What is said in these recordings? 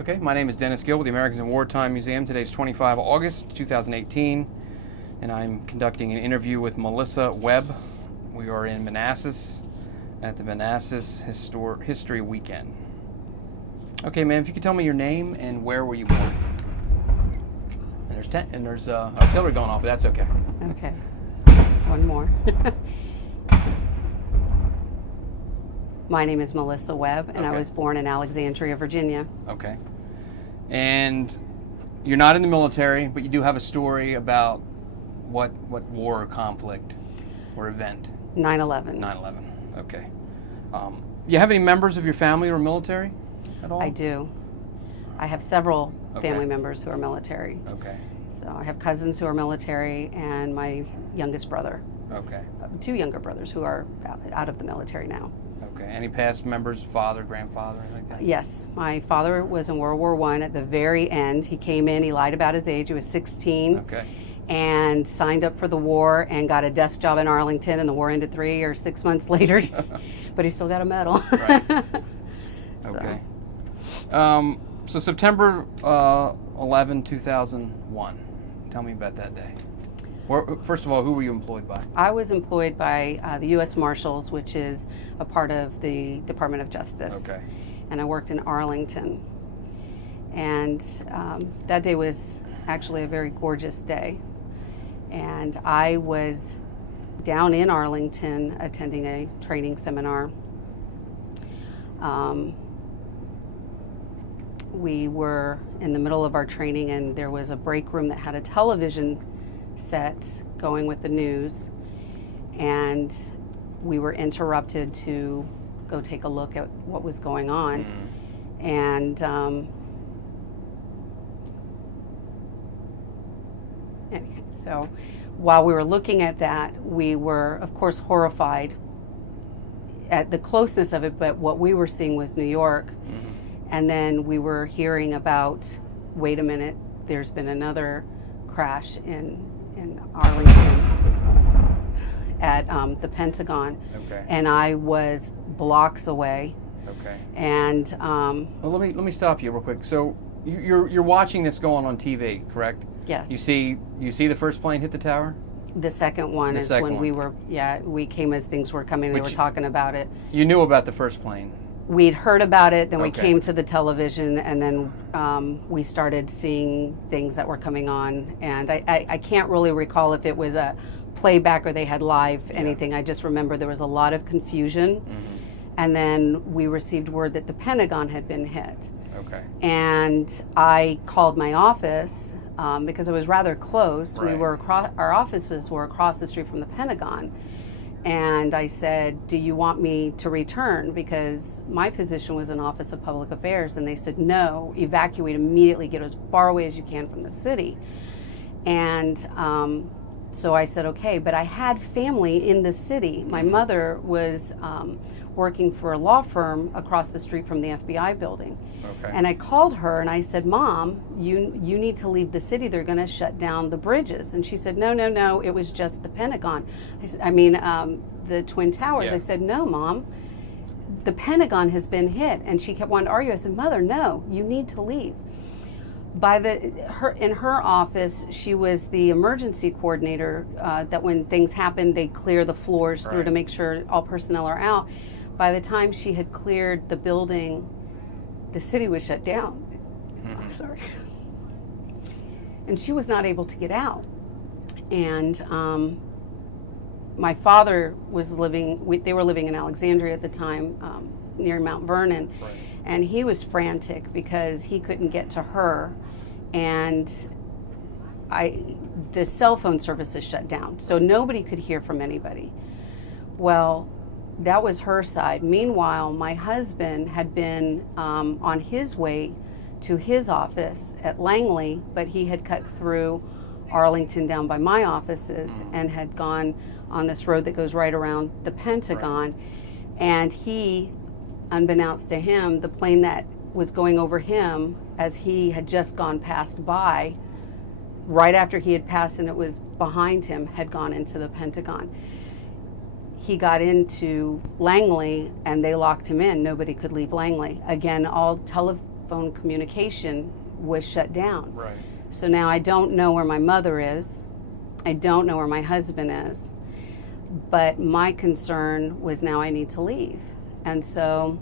Okay, my name is Dennis Gill with the Americans in Wartime Museum. Today's 25 August 2018, and I'm conducting an interview with Melyssa Webb. We are in Manassas at the Manassas History Weekend. Okay, ma'am, if you could tell me your name and where were you born? And there's artillery going off, but that's okay. Okay, one more. My name is Melyssa Webb, and I was born in Alexandria, Virginia. Okay. And you're not in the military, but you do have a story about what war or conflict or event? 9/11. 9/11, okay. You have any members of your family who are military at all? I do. I have several family members who are military. Okay. So I have cousins who are military and my youngest brother. Okay. Two younger brothers who are out of the military now. Okay. Any past members, father, grandfather, anything like that? Yes. My father was in World War I at the very end. He came in, he lied about his age. He was 16. Okay. And signed up for the war and got a desk job in Arlington, and the war ended 3 or 6 months later. But he still got a medal. Right. Okay. So September 11, 2001. Tell me about that day. First of all, who were you employed by? I was employed by the U.S. Marshals, which is a part of the Department of Justice. Okay. And I worked in Arlington. And that day was actually a very gorgeous day. And I was down in Arlington attending a training seminar. We were in the middle of our training, and there was a break room that had a television set going with the news, and we were interrupted to go take a look at what was going on. And so while we were looking at that, we were, of course, horrified at the closeness of it, but what we were seeing was New York. And then we were hearing about, wait a minute, there's been another crash in Arlington at the Pentagon. Okay. And I was blocks away. Okay. And well, let me stop you real quick. So you're watching this going on TV, correct? yes. You see the first plane hit the tower? The second one The is second when one. we were, we came as things were coming, they were talking about it. You knew about the first plane? We'd heard about it, then we Okay. came to the television, and then we started seeing things that were coming on. And I can't really recall if it was a playback or they had live anything. I just remember there was a lot of confusion. And then we received word that the Pentagon had been hit. Okay. And I called my office because it was rather close. Right. Our offices were across the street from the Pentagon. And I said, do you want me to return? Because my position was in Office of Public Affairs, and they said, no, evacuate immediately, get as far away as you can from the city. And so I said, okay, but I had family in the city. My mother was working for a law firm across the street from the FBI building. Okay. And I called her and I said, Mom, you need to leave the city. They're going to shut down the bridges. And she said, no, it was just the Pentagon. I said, the Twin Towers. Yeah. I said, no, Mom, the Pentagon has been hit. And she kept wanting to argue. I said, Mother, no, you need to leave. In her office, she was the emergency coordinator, that when things happen, they clear the floors through to make sure all personnel are out. By the time she had cleared the building, the city was shut down. I'm sorry. And she was not able to get out. And my father was they were living in Alexandria at the time, near Mount Vernon. Right. And he was frantic because he couldn't get to her. And the cell phone services shut down. So nobody could hear from anybody. Well, that was her side. Meanwhile, my husband had been on his way to his office at Langley, but he had cut through Arlington down by my offices and had gone on this road that goes right around the Pentagon. Right. And he, unbeknownst to him, the plane that was going over him as he had just gone past by, right after he had passed and it was behind him, had gone into the Pentagon. He got into Langley and they locked him in. Nobody could leave Langley. Again, all phone communication was shut down. Right. So now I don't know where my mother is. I don't know where my husband is. But my concern was now I need to leave. And so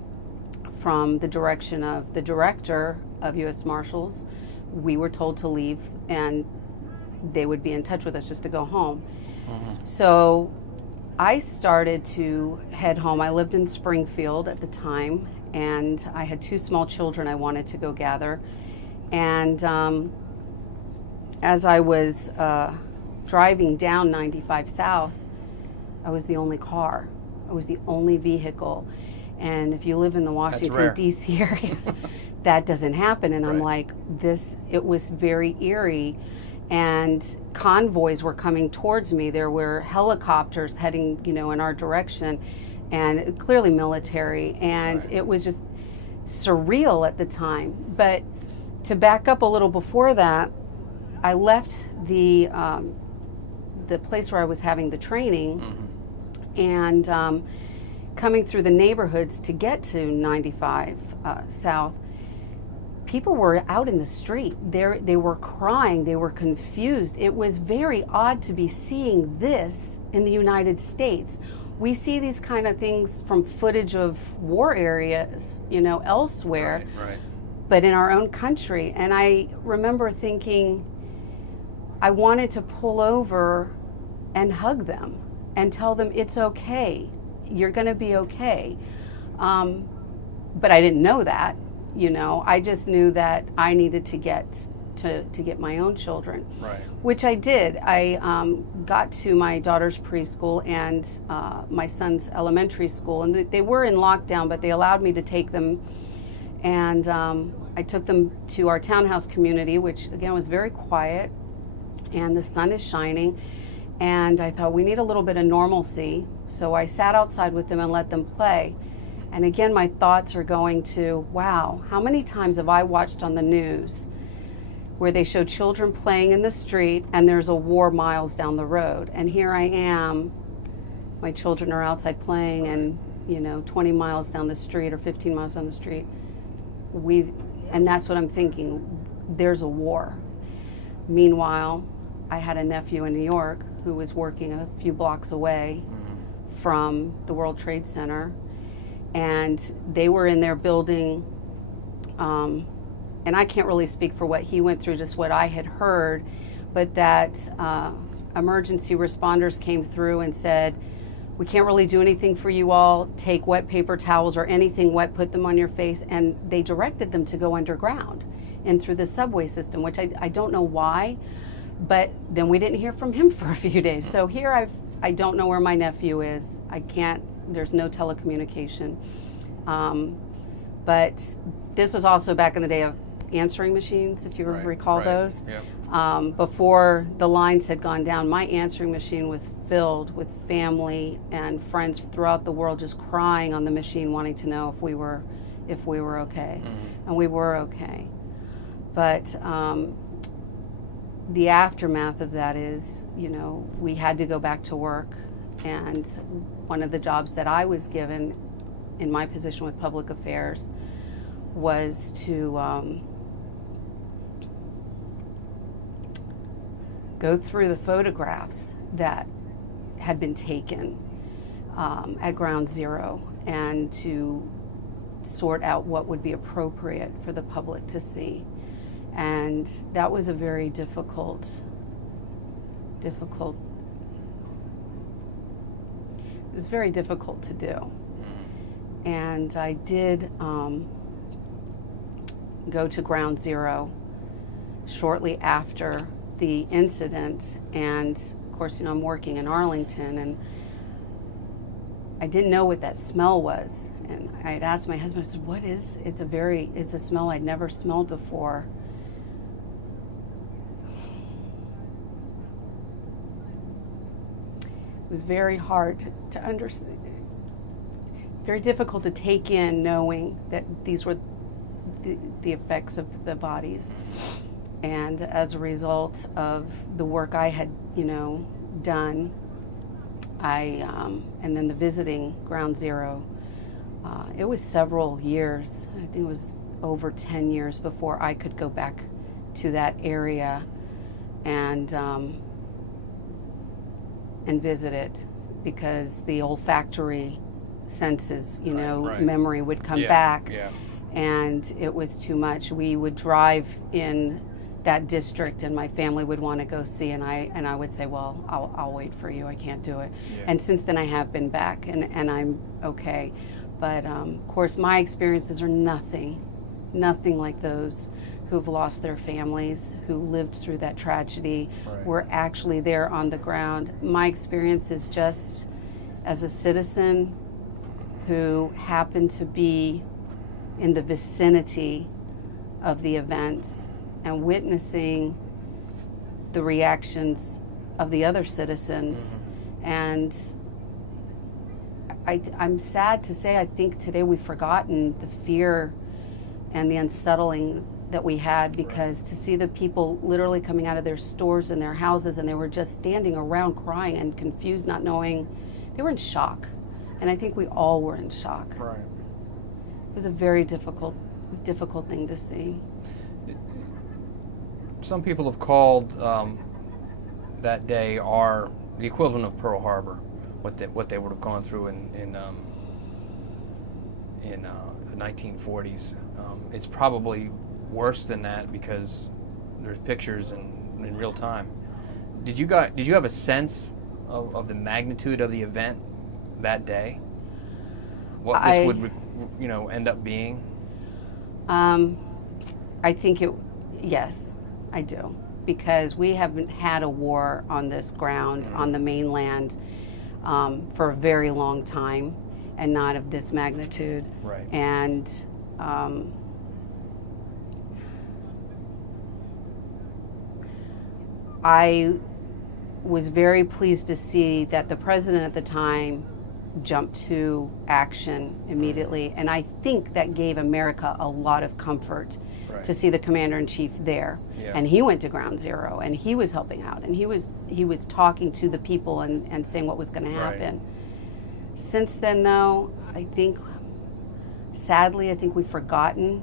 from the direction of the director of U.S. Marshals, we were told to leave and they would be in touch with us just to go home. So I started to head home. I lived in Springfield at the time, and I had 2 small children I wanted to go gather. And as I was driving down 95 South, I was the only car. I was the only vehicle. And if you live in the Washington, D.C. area, that doesn't happen. And I'm like, it was very eerie. And convoys were coming towards me. There were helicopters heading, in our direction, and clearly military. And it was just surreal at the time. But to back up a little before that, I left the place where I was having the training, and coming through the neighborhoods to get to 95 South. People were out in the street. They were crying. They were confused. It was very odd to be seeing this in the United States. We see these kind of things from footage of war areas, elsewhere, but in our own country. And I remember thinking, I wanted to pull over and hug them and tell them it's okay. You're going to be okay. But I didn't know that. I just knew that I needed to get my own children, which I did. I got to my daughter's preschool and my son's elementary school, and they were in lockdown, but they allowed me to take them. And I took them to our townhouse community, which again was very quiet, and the sun is shining. And I thought, we need a little bit of normalcy. So I sat outside with them and let them play. And again, my thoughts are going to, wow, how many times have I watched on the news where they show children playing in the street and there's a war miles down the road? And here I am, my children are outside playing, and 20 miles down the street or 15 miles down the street, and that's what I'm thinking, there's a war. Meanwhile, I had a nephew in New York who was working a few blocks away from the World Trade Center, and they were in their building, and I can't really speak for what he went through, just what I had heard, but that emergency responders came through and said, we can't really do anything for you all, take wet paper towels or anything wet, put them on your face, and they directed them to go underground and through the subway system, which I don't know why, but then we didn't hear from him for a few days. So here I don't know where my nephew is. There's no telecommunication. But this was also back in the day of answering machines, if you recall those. Yep. Before the lines had gone down, my answering machine was filled with family and friends throughout the world just crying on the machine, wanting to know if we were okay. And we were okay. But the aftermath of that is, we had to go back to work. And one of the jobs that I was given in my position with public affairs was to go through the photographs that had been taken at Ground Zero and to sort out what would be appropriate for the public to see. And that was a very difficult, it was very difficult to do. And I did go to Ground Zero shortly after the incident, and of course, I'm working in Arlington, and I didn't know what that smell was. And I had asked my husband, I said, what is, it's a smell I'd never smelled before. It was very hard to understand, very difficult to take in, knowing that these were the effects of the bodies. And as a result of the work I had, done, and then the visiting Ground Zero, it was several years. I think it was over 10 years before I could go back to that area and visit it, because the olfactory senses, memory would come back, and it was too much. We would drive in that district, and my family would want to go see, and I would say, well, I'll wait for you. I can't do it. Yeah. And since then, I have been back, and I'm okay. But of course, my experiences are nothing like those who've lost their families, who lived through that tragedy, were actually there on the ground. My experience is just as a citizen who happened to be in the vicinity of the events and witnessing the reactions of the other citizens. And I'm sad to say, I think today we've forgotten the fear and the unsettling that we had, because to see the people literally coming out of their stores and their houses, and they were just standing around crying and confused, not knowing, they were in shock. And I think we all were in shock. Right. It was a very difficult thing to see. Some people have called that day the equivalent of Pearl Harbor, what they would have gone through in the 1940s. It's probably worse than that, because there's pictures in real time. Did you have a sense of the magnitude of the event that day? What this would end up being? I think yes, I do, because we haven't had a war on this ground, on the mainland, for a very long time, and not of this magnitude. Right. And I was very pleased to see that the president at the time jumped to action immediately, and I think that gave America a lot of comfort to see the commander-in-chief there. And he went to ground zero, and he was helping out, and he was talking to the people and saying what was going to happen. Since then, though, sadly, I think we've forgotten.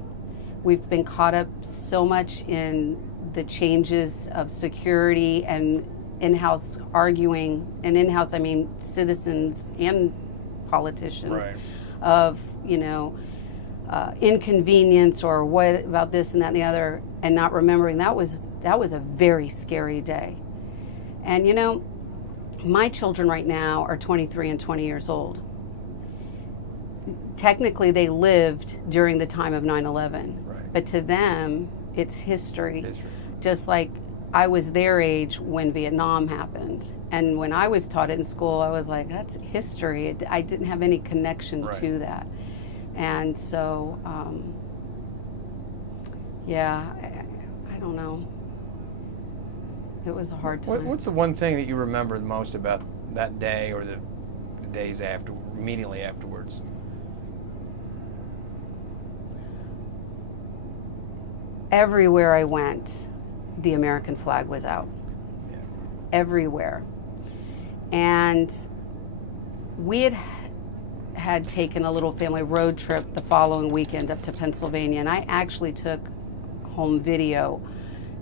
We've been caught up so much in the changes of security and in-house arguing, and in-house I mean citizens and politicians, of inconvenience, or what about this and that and the other, and not remembering that was a very scary day. And my children right now are 23 and 20 years old. Technically, they lived during the time of 9/11, but to them, it's history. Just like I was their age when Vietnam happened. And when I was taught it in school, I was like, that's history. I didn't have any connection to that. And so, I don't know. It was a hard time. What's the one thing that you remember the most about that day, or the days immediately afterwards? Everywhere I went, the American flag was out. Everywhere. And we had taken a little family road trip the following weekend up to Pennsylvania, and I actually took home video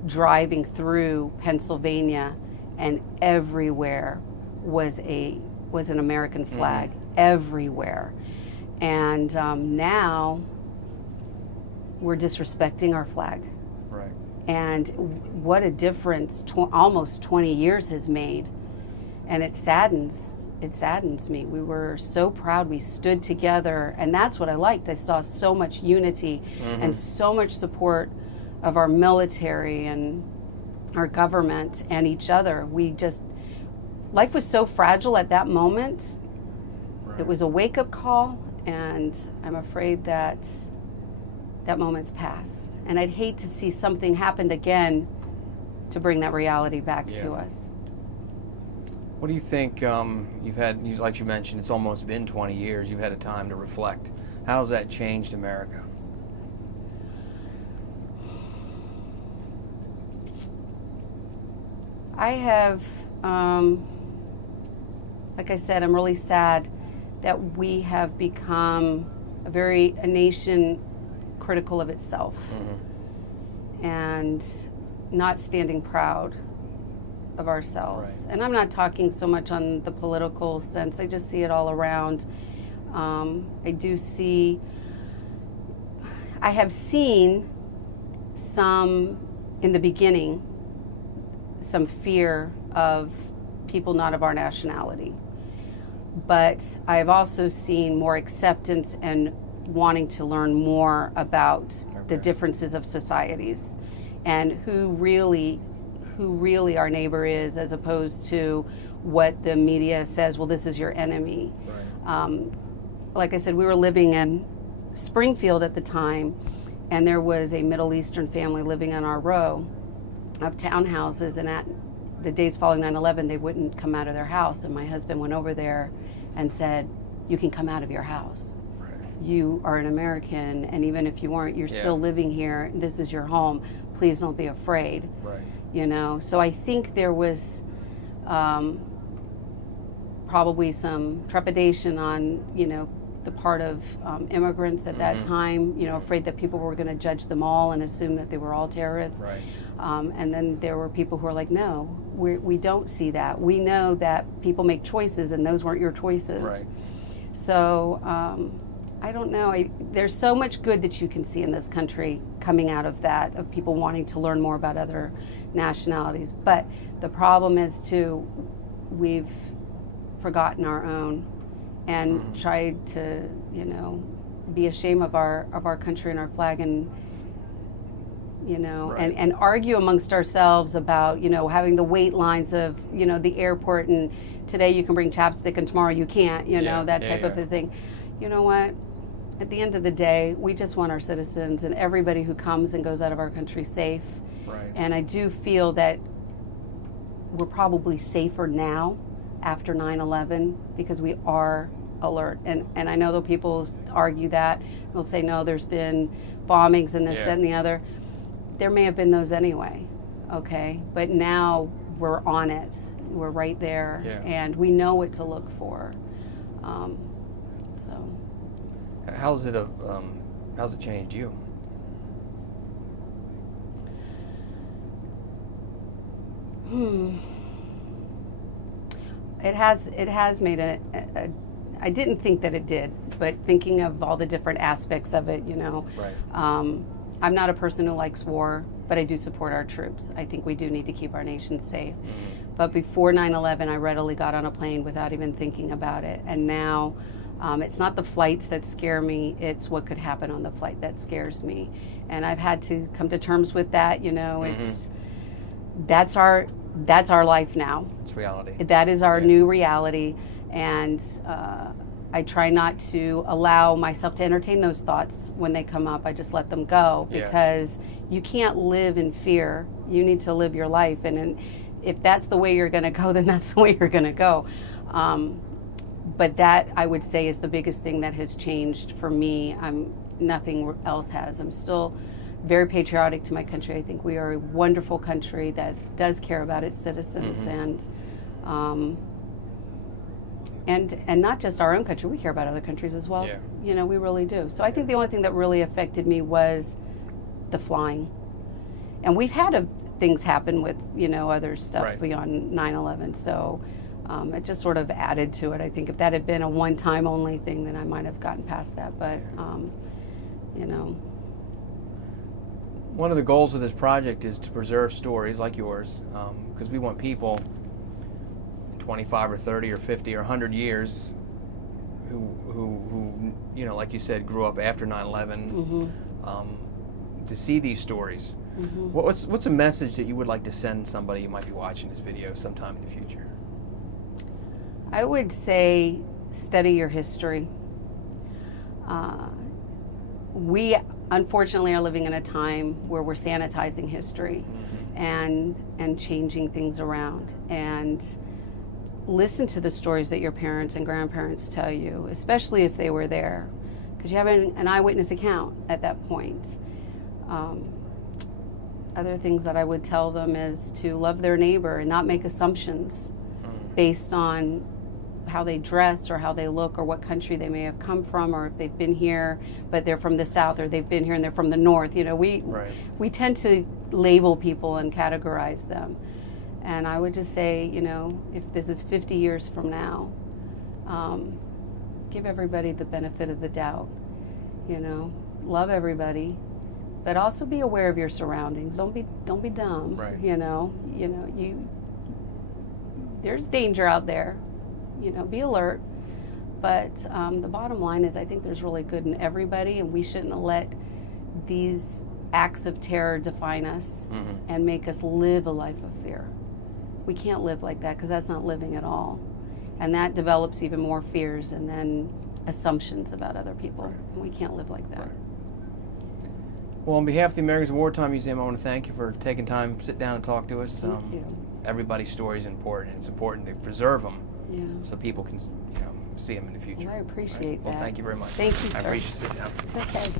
driving through Pennsylvania, and everywhere was an American flag. Everywhere. And now we're disrespecting our flag. Right. And what a difference almost 20 years has made. And it saddens me. We were so proud. We stood together, and that's what I liked. I saw so much unity and so much support of our military and our government and each other. Life was so fragile at that moment. It was a wake-up call, and I'm afraid that moment's passed. And I'd hate to see something happen again to bring that reality back to us. What do you think you've had, like you mentioned, it's almost been 20 years, you've had a time to reflect. How's that changed America? I have, like I said, I'm really sad that we have become a nation critical of itself Mm-hmm. and not standing proud of ourselves. Right. And I'm not talking so much on the political sense. I just see it all around. I have seen some, in the beginning, some fear of people not of our nationality. But I've also seen more acceptance and wanting to learn more about the differences of societies and who really our neighbor is, as opposed to what the media says, well, this is your enemy. Right. Like I said, we were living in Springfield at the time, and there was a Middle Eastern family living on our row of townhouses, and at the days following 9/11, they wouldn't come out of their house, and my husband went over there and said, you can come out of your house. Right. You are an American, and even if you weren't, you're still living here. This is your home. Please don't be afraid. Right. You know, so I think there was probably some trepidation on, you know, the part of immigrants at that time, you know, afraid that people were going to judge them all and assume that they were all terrorists. Right. And then there were people who were like, no, we don't see that. We know that people make choices, and those weren't your choices. Right. So I don't know. There's so much good that you can see in this country coming out of that, of people wanting to learn more about other nationalities. But the problem is, too, we've forgotten our own and tried to, you know, be ashamed of our country and our flag, and you know, right. and argue amongst ourselves about, you know, having the wait lines of, you know, the airport, and today you can bring chapstick and tomorrow you can't, you know, that type of a thing. You know what? At the end of the day, we just want our citizens and everybody who comes and goes out of our country safe. Right. And I do feel that we're probably safer now after 9/11 because we are alert. And I know that people argue that. They'll say, no, there's been bombings and this, that, and the other. There may have been those anyway, okay? But now we're on it. We're right there, and we know what to look for. So, how's it changed you? It has made I didn't think that it did, but thinking of all the different aspects of it, you know. Right. I'm not a person who likes war, but I do support our troops. I think we do need to keep our nation safe. But before 9/11, I readily got on a plane without even thinking about it. And now, it's not the flights that scare me, it's what could happen on the flight that scares me. And I've had to come to terms with that, you know. That's our life now. It's reality. That is our new reality. And I try not to allow myself to entertain those thoughts when they come up. I just let them go, because you can't live in fear. You need to live your life. And if that's the way you're going to go, then that's the way you're going to go. But that, I would say, is the biggest thing that has changed for me. Nothing else has. I'm still very patriotic to my country. I think we are a wonderful country that does care about its citizens, and not just our own country. We care about other countries as well. You know, we really do. So I think the only thing that really affected me was the flying. And we've had things happen with, you know, other stuff beyond 9/11. So it just sort of added to it. I think if that had been a one-time only thing, then I might have gotten past that. But, you know. One of the goals of this project is to preserve stories like yours, because we want people 25 or 30 or 50 or 100 years who you know, like you said, grew up after 9/11, to see these stories. What's a message that you would like to send somebody who might be watching this video sometime in the future? I would say study your history. We unfortunately are living in a time where we're sanitizing history and changing things around. And listen to the stories that your parents and grandparents tell you, especially if they were there, because you have an eyewitness account at that point. Other things that I would tell them is to love their neighbor and not make assumptions based on how they dress or how they look or what country they may have come from, or if they've been here but they're from the South, or they've been here and they're from the North. You know, we tend to label people and categorize them. And I would just say, you know, if this is 50 years from now, give everybody the benefit of the doubt. You know, love everybody, but also be aware of your surroundings. Don't be dumb. Right. You know, there's danger out there. You know, be alert. But the bottom line is, I think there's really good in everybody, and we shouldn't let these acts of terror define us and make us live a life of fear. We can't live like that, because that's not living at all. And that develops even more fears and then assumptions about other people. Right. And we can't live like that. Right. Well, on behalf of the Americans in Wartime Museum, I want to thank you for taking time to sit down and talk to us. Thank you. Everybody's story is important. It's important to preserve them, Yeah. so people can, see them in the future. Well, I appreciate Well, that. thank you very much. Thank you, sir. I appreciate you sitting down. Okay.